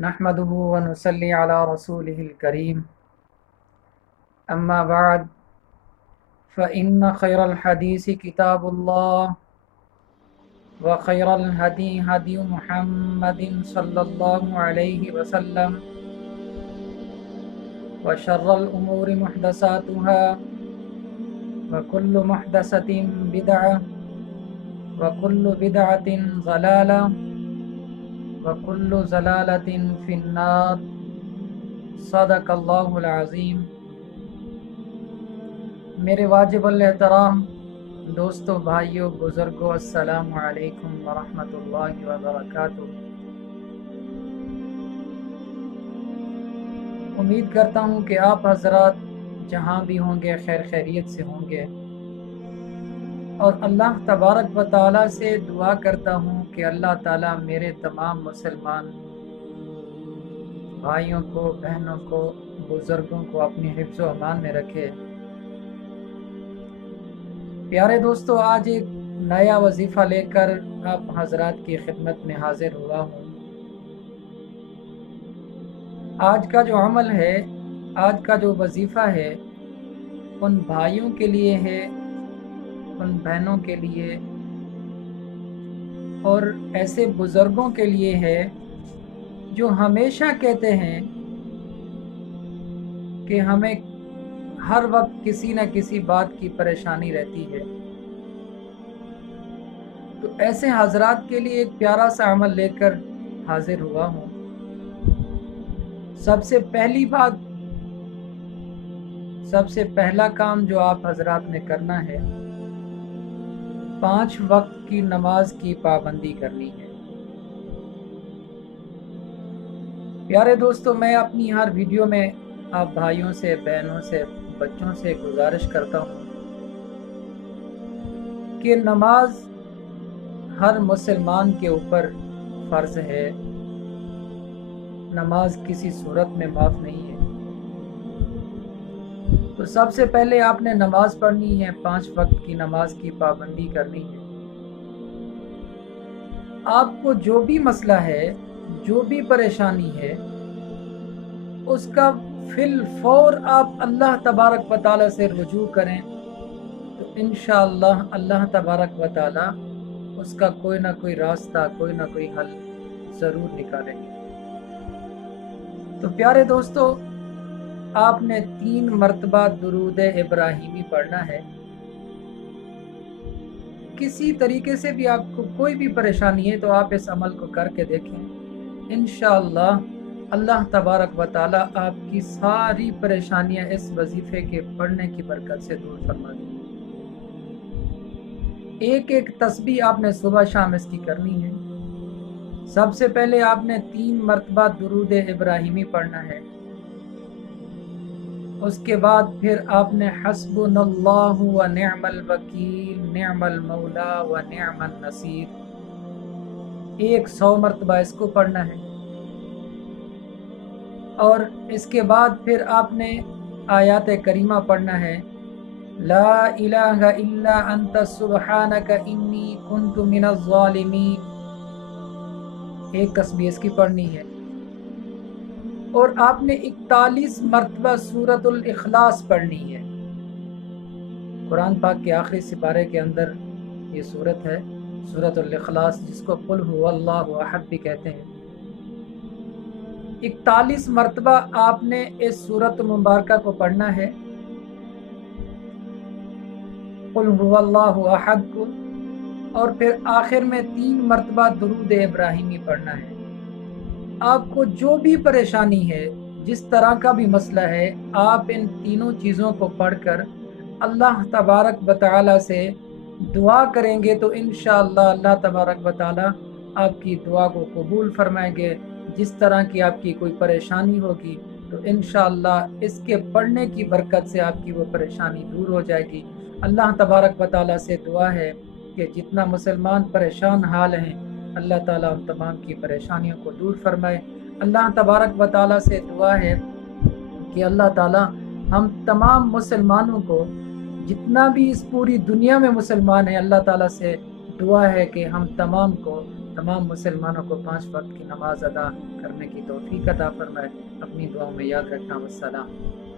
نحمده ونصلي على رسوله الكريم أما بعد فإن خير الحديث كتاب الله وخير الهدي هدي محمد صلى الله عليه وسلم وشر الأمور محدثاتها وكل محدثة بدعة وكل بدعة ضلالة وكل ضلالة في النار صدق اللہ العظیم۔ میرے واجب الاحترام دوستوں، بھائیوں، بزرگوں، السلام علیکم ورحمۃ اللہ وبرکاتہ۔ امید کرتا ہوں کہ آپ حضرات جہاں بھی ہوں گے خیر خیریت سے ہوں گے، اور اللہ تبارک و تعالیٰ سے دعا کرتا ہوں کہ اللہ تعالیٰ میرے تمام مسلمان بھائیوں کو، بہنوں کو، بزرگوں کو اپنی حفظ و امان میں رکھے۔ پیارے دوستو، آج ایک نیا وظیفہ لے کر آپ حضرات کی خدمت میں حاضر ہوا ہوں۔ آج کا جو عمل ہے، آج کا جو وظیفہ ہے، ان بھائیوں کے لیے ہے، ان بہنوں کے لیے اور ایسے بزرگوں کے لیے ہے جو ہمیشہ کہتے ہیں کہ ہمیں ہر وقت کسی نہ کسی بات کی پریشانی رہتی ہے۔ تو ایسے حضرات کے لیے ایک پیارا سا عمل لے کر حاضر ہوا ہوں۔ سب سے پہلی بات، سب سے پہلا کام جو آپ حضرات نے کرنا ہے، 5 وقت کی نماز کی پابندی کرنی ہے۔ پیارے دوستو، میں اپنی ہر ویڈیو میں آپ بھائیوں سے، بہنوں سے، بچوں سے گزارش کرتا ہوں کہ نماز ہر مسلمان کے اوپر فرض ہے۔ نماز کسی صورت میں معاف نہیں ہے۔ تو سب سے پہلے آپ نے نماز پڑھنی ہے، 5 وقت کی نماز کی پابندی کرنی ہے۔ آپ کو جو بھی مسئلہ ہے، جو بھی پریشانی ہے، اس کا فی الفور آپ اللہ تبارک و تعالیٰ سے رجوع کریں تو انشاءاللہ اللہ تبارک و تعالیٰ اس کا کوئی نہ کوئی راستہ، کوئی نہ کوئی حل ضرور نکالیں گے۔ تو پیارے دوستو، آپ نے 3 مرتبہ درود ابراہیمی پڑھنا ہے۔ کسی طریقے سے بھی آپ کو کوئی بھی پریشانی ہے تو آپ اس عمل کو کر کے دیکھیں، انشاءاللہ اللہ تبارک و تعالیٰ آپ کی ساری پریشانیاں اس وظیفے کے پڑھنے کی برکت سے دور فرما دیں۔ ایک ایک تسبیح آپ نے صبح شام اس کی کرنی ہے۔ سب سے پہلے آپ نے 3 مرتبہ درود ابراہیمی پڑھنا ہے۔ اس کے بعد پھر آپ نے حسبنا اللہ و نعم الوکیل، نعم المولا و نعم النصیر، 100 مرتبہ اس کو پڑھنا ہے۔ اور اس کے بعد پھر آپ نے آیات کریمہ پڑھنا ہے، لا الہ الا انت سبحانک انی کنت من الظالمین، 1 تسبیح اس کی پڑھنی ہے۔ اور آپ نے 41 مرتبہ سورۃ الاخلاص پڑھنی ہے۔ قرآن پاک کے آخری سپارے کے اندر یہ سورت ہے، سورۃ الاخلاص، جس کو قل هو اللہ احد بھی کہتے ہیں۔ 41 مرتبہ آپ نے اس سورۃ مبارکہ کو پڑھنا ہے، قل هو اللہ احد کو، اور پھر آخر میں 3 مرتبہ درود ابراہیمی پڑھنا ہے۔ آپ کو جو بھی پریشانی ہے، جس طرح کا بھی مسئلہ ہے، آپ ان تینوں چیزوں کو پڑھ کر اللہ تبارک و تعالیٰ سے دعا کریں گے تو انشاءاللہ اللہ تبارک و تعالیٰ آپ کی دعا کو قبول فرمائیں گے۔ جس طرح کی آپ کی کوئی پریشانی ہوگی تو انشاءاللہ اس کے پڑھنے کی برکت سے آپ کی وہ پریشانی دور ہو جائے گی۔ اللہ تبارک و تعالیٰ سے دعا ہے کہ جتنا مسلمان پریشان حال ہیں، اللہ تعالیٰ ان تمام کی پریشانیوں کو دور فرمائے۔ اللہ تبارک و تعالیٰ سے دعا ہے کہ اللہ تعالیٰ ہم تمام مسلمانوں کو، جتنا بھی اس پوری دنیا میں مسلمان ہیں، اللہ تعالیٰ سے دعا ہے کہ ہم تمام مسلمانوں کو 5 وقت کی نماز ادا کرنے کی توفیق عطا فرمائے۔ اپنی دعاؤں میں یاد رکھنا۔ والسلام۔